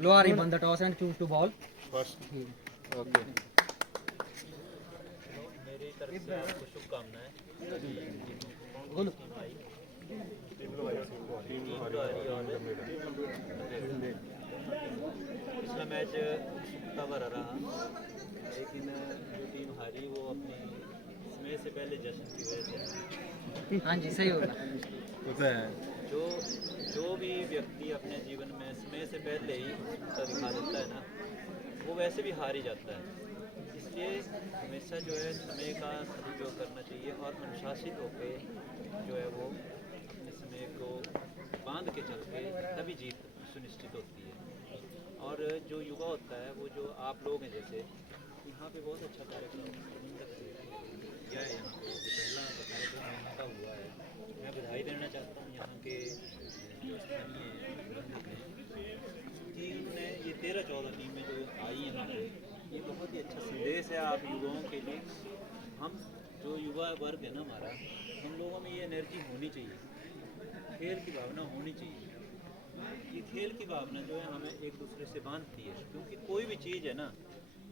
Loari won the toss and choose to ball. Okay. मेरी तरफ से आपको शुभकामनाएं। बोलो। पिछला मैच उत्सुकता भरा रहा, लेकिन जो टीम हारी वो अपनी समय से पहले जश्न की वजह से हारी। हाँ जी सही होगा। होता है। जो भी व्यक्ति अपने जीवन में समय से पहले ही उत्सुकता दिखा देता है ना, वो वैसे भी हार ही जाता है। इसलिए हमेशा जो है समय का सदुपयोग करना चाहिए और अनुशासित होकर जो है वो अपने समय को बांध के चल के तभी जीत सुनिश्चित होती है। और जो युवा होता है वो जो आप लोग हैं, जैसे यहाँ पे बहुत अच्छा कार्यक्रम किया है। यहाँ पे जो पहला कार्यक्रम यहाँ का हुआ है, मैं बधाई देना चाहता हूँ यहाँ के जो स्थानीय प्रबंधक हैं कि उन्होंने ये 13-14 टीमें जो आई यहाँ पे, ये बहुत ही अच्छा संदेश है आप युवाओं के लिए। हम जो युवा वर्ग है ना हमारा, हम लोगों में ये एनर्जी होनी चाहिए, खेल की भावना होनी चाहिए। ये खेल की भावना जो है हमें एक दूसरे से बांधती है, क्योंकि कोई भी चीज़ है ना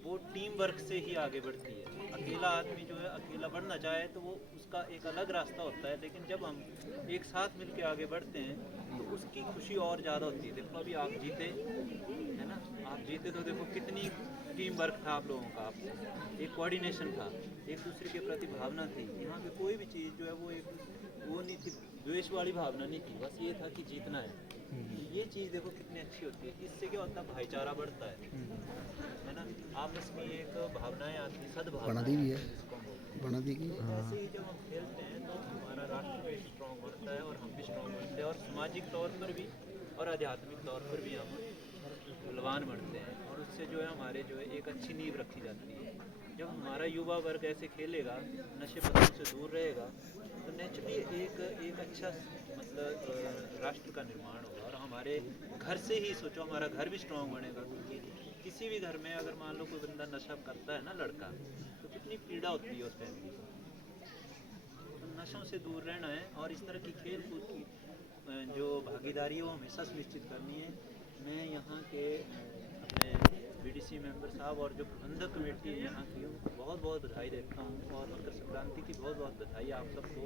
वो टीम वर्क से ही आगे बढ़ती है। अकेला आदमी जो है अकेला बढ़ना चाहे तो वो उसका एक अलग रास्ता होता है, लेकिन जब हम एक साथ मिलकर आगे बढ़ते हैं तो उसकी खुशी और ज़्यादा होती है। देखो अभी आप जीते है ना, आप जीते तो देखो कितनी टीम वर्क था आप लोगों का, एक कोऑर्डिनेशन था, एक दूसरे के प्रति भावना थी। यहाँ पे कोई भी चीज़ जो है वो एक वो नहीं थी, द्वेष वाली भावना नहीं थी, बस ये था कि जीतना है। ये चीज़ देखो कितनी अच्छी होती है। इससे क्या होता है, भाईचारा बढ़ता है ना, आपस में एक भावनाएं आती है, सद्भावना भी है। ऐसे ही जब हम खेलते हैं तो हमारा राष्ट्र भी स्ट्रॉन्ग बनता है और हम भी स्ट्रॉन्ग बनते हैं, और सामाजिक तौर पर भी और आध्यात्मिक तौर पर भी हम बलवान बनते हैं। और उससे जो है हमारे जो है एक अच्छी नींव रखी जाती है। जब हमारा युवा वर्ग ऐसे खेलेगा, नशे पदार्थों से दूर रहेगा, तो नेचुरली एक अच्छा मतलब राष्ट्र का निर्माण होगा। और हमारे घर से ही सोचो, हमारा घर भी स्ट्रॉन्ग बनेगा, क्योंकि किसी भी घर में अगर मान लो कोई बंदा नशा करता है ना, लड़का, तो कितनी पीड़ा होती है उस फैमिली को। तो नशों से दूर रहना है और इस तरह की खेल कूद की जो भागीदारी है वो हमेशा सुनिश्चित करनी है। मैं यहाँ के अपने बीडीसी मेंबर साहब और जो प्रबंधक कमेटी है यहाँ की, उनको बहुत बहुत बधाई देता हूँ। और मकर संक्रांति की बहुत बहुत बधाई आप सबको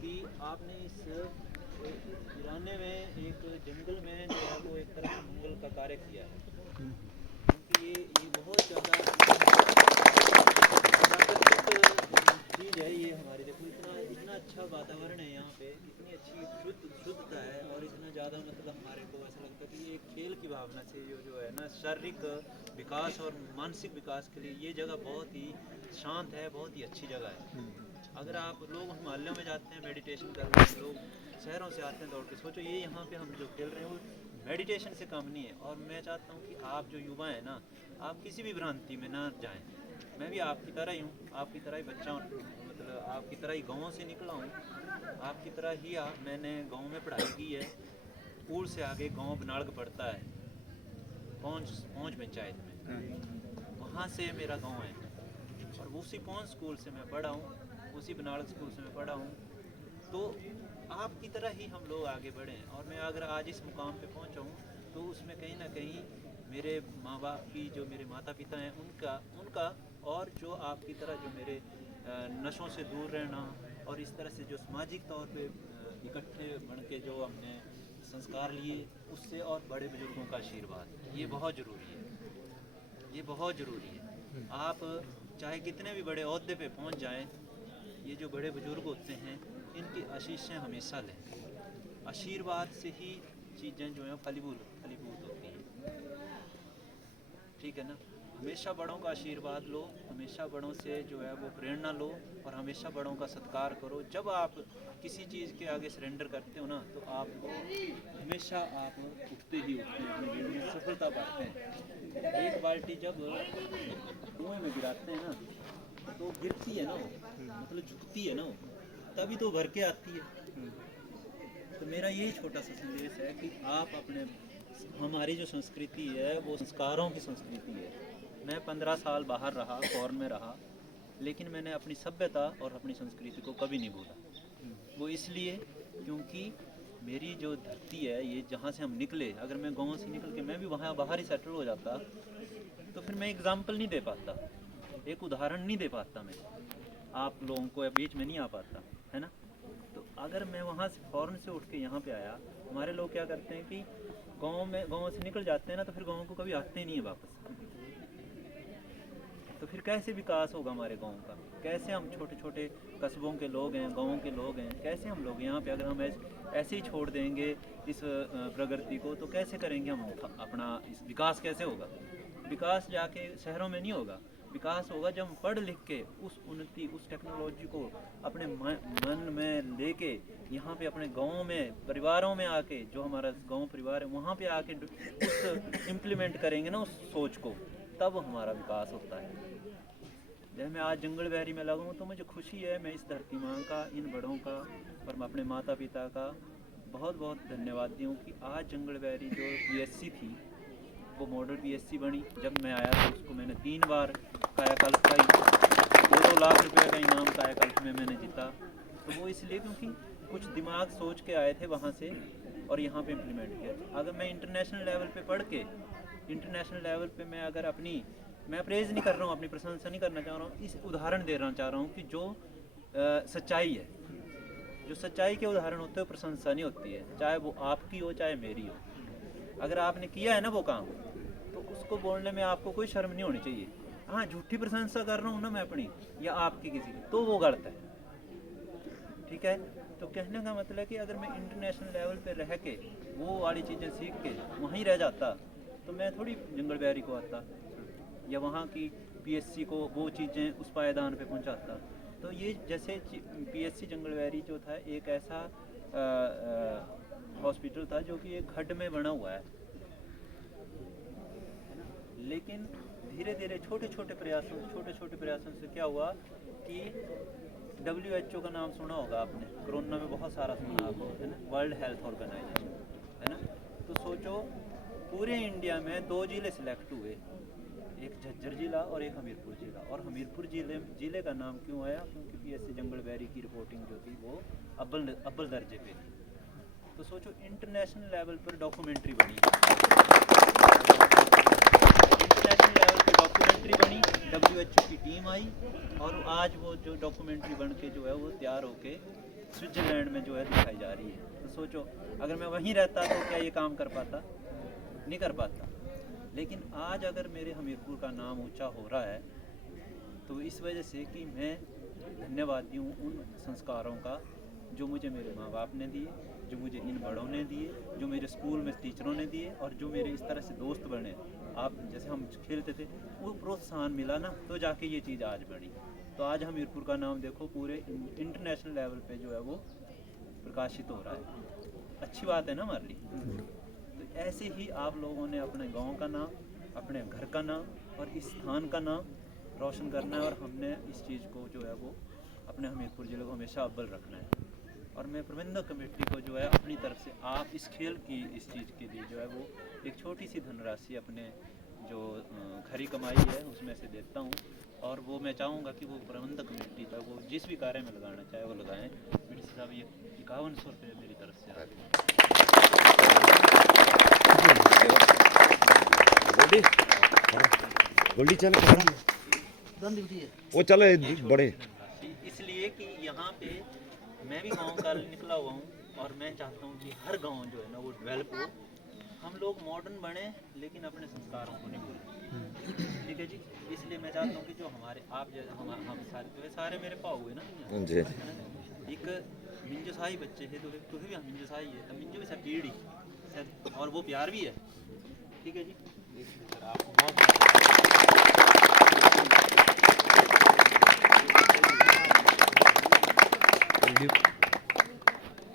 कि आपने इस वीराने में एक जंगल में जो है वो एक तरह से मंगल का कार्य किया है। क्योंकि ये बहुत ज़्यादा चीज़ है ये हमारी। देखो इतना अच्छा वातावरण है यहाँ पे, इतनी अच्छी शुद्धता है, और इतना ज़्यादा मतलब हमारे को ऐसा लगता है कि ये खेल की भावना से जो है ना शारीरिक विकास और मानसिक विकास के लिए ये जगह बहुत ही शांत है, बहुत ही अच्छी जगह है। अगर आप लोग हिमालयों में जाते हैं मेडिटेशन करते हैं, लोग शहरों से आते हैं दौड़ के, सोचो ये यहाँ पे हम जो खेल रहे हैं वो मेडिटेशन से कम नहीं है। और मैं चाहता हूँ कि आप जो युवा हैं ना, आप किसी भी भ्रांति में ना जाएं। मैं भी आपकी तरह ही हूँ, आपकी तरह ही बच्चा हूँ, मतलब आपकी तरह ही गाँव से निकला हूँ, आपकी तरह ही मैंने गाँव में पढ़ाई की है। ऊर से आगे गाँव बनाड़ पड़ता है, पहुँच पंचायत में, वहाँ से मेरा गाँव है। और उसी पहुँच स्कूल से मैं पढ़ा हूँ, उसी बनाड़ स्कूल से मैं पढ़ा हूँ। तो आपकी तरह ही हम लोग आगे बढ़े हैं। और मैं अगर आज इस मुकाम पे पहुँचा हूँ तो उसमें कहीं ना कहीं मेरे माँ बाप की, जो मेरे माता पिता हैं उनका और जो आपकी तरह जो मेरे नशों से दूर रहना और इस तरह से जो सामाजिक तौर पे इकट्ठे बन के जो हमने संस्कार लिए, उससे और बड़े बुजुर्गों का आशीर्वाद, ये बहुत ज़रूरी है। ये बहुत ज़रूरी है। आप चाहे कितने भी बड़े ओहदे पे पहुंच जाएं, ये जो बड़े बुजुर्ग होते हैं इनकी आशीषें हमेशा लें। आशीर्वाद से ही चीज़ें जो हैं फलीभूत होती हैं। ठीक है ना, हमेशा बड़ों का आशीर्वाद लो, हमेशा बड़ों से जो है वो प्रेरणा लो, और हमेशा बड़ों का सत्कार करो। जब आप किसी चीज़ के आगे सरेंडर करते हो ना, तो आपको हमेशा आप उठते ही उठते हैं, अपने जीवन में सफलता पाते हैं। एक बाल्टी जब कुएं में गिराते हैं ना, तो गिरती है ना वो, मतलब झुकती है ना वो, तभी तो भर के आती है। तो मेरा यही छोटा सा संदेश है कि आप अपने, हमारी जो संस्कृति है वो संस्कारों की संस्कृति है। मैं 15 साल बाहर रहा, फॉरेन में रहा, लेकिन मैंने अपनी सभ्यता और अपनी संस्कृति को कभी नहीं भूला। वो इसलिए क्योंकि मेरी जो धरती है, ये जहाँ से हम निकले, अगर मैं गाँव से निकल के मैं भी वहाँ बाहर ही सेटल हो जाता तो फिर मैं एग्जाम्पल नहीं दे पाता, एक उदाहरण नहीं दे पाता, मैं आप लोगों को बीच में नहीं आ पाता, है ना। तो अगर मैं वहाँ से फ़ौरन से उठ के यहाँ पे आया, हमारे लोग क्या करते हैं कि गाँव से निकल जाते हैं ना, तो फिर गाँव को कभी आते ही नहीं है वापस। तो फिर कैसे विकास होगा हमारे गांव का? कैसे हम छोटे छोटे कस्बों के लोग हैं, गाँव के लोग हैं, कैसे हम लोग यहाँ पे अगर हम ऐसे ही छोड़ देंगे इस प्रगति को, तो कैसे करेंगे हम अपना इस विकास? कैसे होगा विकास? जाके शहरों में नहीं होगा। विकास होगा जब हम पढ़ लिख के उस उन्नति, उस टेक्नोलॉजी को अपने मन में लेके यहाँ पे अपने गाँव में, परिवारों में आके, जो हमारा गाँव परिवार है वहाँ पे आके उस इम्प्लीमेंट करेंगे ना उस सोच को, तब हमारा विकास होता है। जब मैं आज जंगल बहरी में लगा हूँ तो मुझे खुशी है। मैं इस धरती माँ का, इन बड़ों का और मैं अपने माता पिता का बहुत बहुत धन्यवाद दूँ कि आज जंगल बहरी जो पीएससी थी वो मॉडल पीएससी बनी। जब मैं आया तो उसको मैंने 3 बार कायाकल्प का 2-2 लाख रुपए का इनाम कायाकल्प में मैंने जीता। तो वो इसलिए क्योंकि कुछ दिमाग सोच के आए थे वहाँ से और यहाँ पे इम्प्लीमेंट किया। अगर मैं इंटरनेशनल लेवल पे पढ़ के, इंटरनेशनल लेवल पे मैं अगर अपनी, मैं प्रेज़ नहीं कर रहा हूँ, अपनी प्रशंसा नहीं करना चाह रहा हूँ, इस उदाहरण देना चाह रहा हूँ कि जो सच्चाई है, जो सच्चाई के उदाहरण होते हैं प्रशंसा नहीं होती है, चाहे वो आपकी हो चाहे मेरी हो। अगर आपने किया है ना वो काम, तो उसको बोलने में आपको कोई शर्म नहीं होनी चाहिए। हाँ, झूठी प्रशंसा कर रहा हूँ ना मैं अपनी या आपकी किसी की, तो वो गलत है, ठीक है। तो कहने का मतलब है कि अगर मैं इंटरनेशनल लेवल पे रह के वो वाली चीज़ें सीख के वहीं रह जाता तो मैं थोड़ी जंगल बहरी को आता या वहाँ की पीएससी को वो चीज़ें उस पायदान पे पहुँचाता। तो ये जैसे पीएससी जंगल बहरी जो था, एक ऐसा हॉस्पिटल था जो कि एक खड्ड में बना हुआ है, लेकिन धीरे धीरे छोटे छोटे प्रयासों से क्या हुआ कि WHO का नाम सुना होगा आपने, कोरोना में बहुत सारा सुना आपको, है ना, वर्ल्ड हेल्थ ऑर्गेनाइजेशन, है ना। तो सोचो पूरे इंडिया में 2 जिले सिलेक्ट हुए, एक झज्जर जिला और एक हमीरपुर जिला। और हमीरपुर जिले का नाम क्यों आया? क्योंकि पीएससी जंगल बहरी की रिपोर्टिंग जो थी वो अव्वल दर्जे पे थी। तो सोचो इंटरनेशनल लेवल पर डॉक्यूमेंट्री बनी, इंटरनेशनल लेवल पे डॉक्यूमेंट्री बनी, WHO की टीम आई और आज वो जो डॉक्यूमेंट्री बन के जो है वो तैयार होके स्विट्ज़रलैंड में जो है दिखाई जा रही है। तो सोचो अगर मैं वहीं रहता तो क्या ये काम कर पाता? नहीं कर पाता। लेकिन आज अगर मेरे हमीरपुर का नाम ऊंचा हो रहा है तो इस वजह से कि मैं धन्यवादी हूँ उन संस्कारों का जो मुझे मेरे माँ बाप ने दिए, जो मुझे इन बड़ों ने दिए, जो मेरे स्कूल में टीचरों ने दिए और जो मेरे इस तरह से दोस्त बने। आप जैसे हम खेलते थे, वो प्रोत्साहन मिला ना, तो जाके ये चीज़ आज बढ़ी। तो आज हमीरपुर का नाम देखो पूरे इंटरनेशनल लेवल पे जो है वो प्रकाशित हो रहा है। अच्छी बात है ना हमारे लिए। तो ऐसे ही आप लोगों ने अपने गांव का नाम, अपने घर का नाम और इस स्थान का नाम रोशन करना है और हमने इस चीज़ को जो है वो अपने हमीरपुर ज़िले को हमेशा अव्वल रखना है। और मैं प्रबंधक कमेटी को जो है अपनी तरफ से आप इस खेल की इस चीज़ के लिए जो है वो एक छोटी सी धनराशि अपने जो खरी कमाई है उसमें से देता हूँ। और वो मैं चाहूँगा कि वो प्रबंधक कमेटी जो वो जिस भी कार्य में लगाना चाहे वो लगाएं। मेरे साहब ये 5100 रुपये मेरी तरफ से गोल्डी चल वो चले बड़े, इसलिए कि यहाँ पे मैं भी गांव का निकला हुआ हूँ और मैं चाहता हूँ कि हर गांव जो है ना वो डेवलप हो। हम लोग मॉडर्न बने लेकिन अपने संस्कारों को नहीं भूलें, ठीक है जी। इसलिए मैं चाहता हूँ कि जो हमारे आप जैसे हम सारे जो है सारे मेरे पाव हुए ना जी, एक मिंजो साही बच्चे है तो भी हम मिंजो साही है तो मिंजो भी सब पीढ़ी और वो प्यार भी है, ठीक है जी। सर आपको बहुत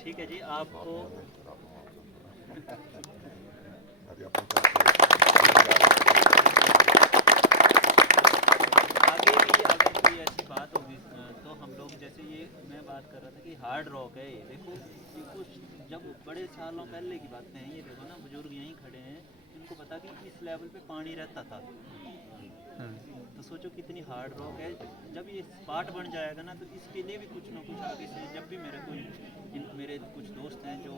ठीक है जी। आपको आगे भी अगर कोई ऐसी बात होगी तो हम लोग जैसे ये मैं बात कर रहा था कि हार्ड रॉक है, ये देखो ये कुछ जब बड़े सालों पहले की बातें हैं, ये देखो ना बुजुर्ग यहीं खड़े हैं, इनको पता कि इस लेवल पे पानी रहता था। तो सोचो कितनी हार्ड रॉक है। जब ये पार्ट बन जाएगा ना तो इसके लिए भी कुछ ना कुछ आगे से, जब भी मेरे कुछ दोस्त हैं जो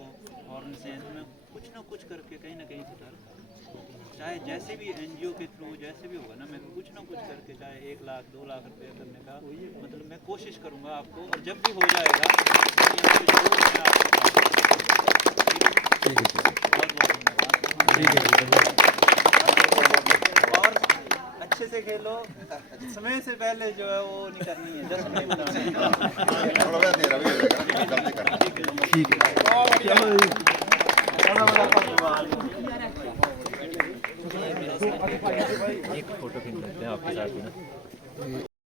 फॉरेन से हैं, तो मैं कुछ ना कुछ करके कहीं ना कहीं सुधार, चाहे जैसे भी एनजीओ के थ्रू जैसे भी होगा ना, मैं कुछ ना कुछ करके, चाहे 1 लाख 2 लाख रुपये करने का मतलब मैं कोशिश करूँगा आपको, और जब भी हो जाएगा तो यहाँ पे जरूर मैं आपको बहुत धन्यवाद। और अच्छे से खेलो, समय से पहले जो है वो नहीं करनी है, 10 मिनट थोड़ा देर अभी हो जाएगा, जल्दी कर। ठीक है।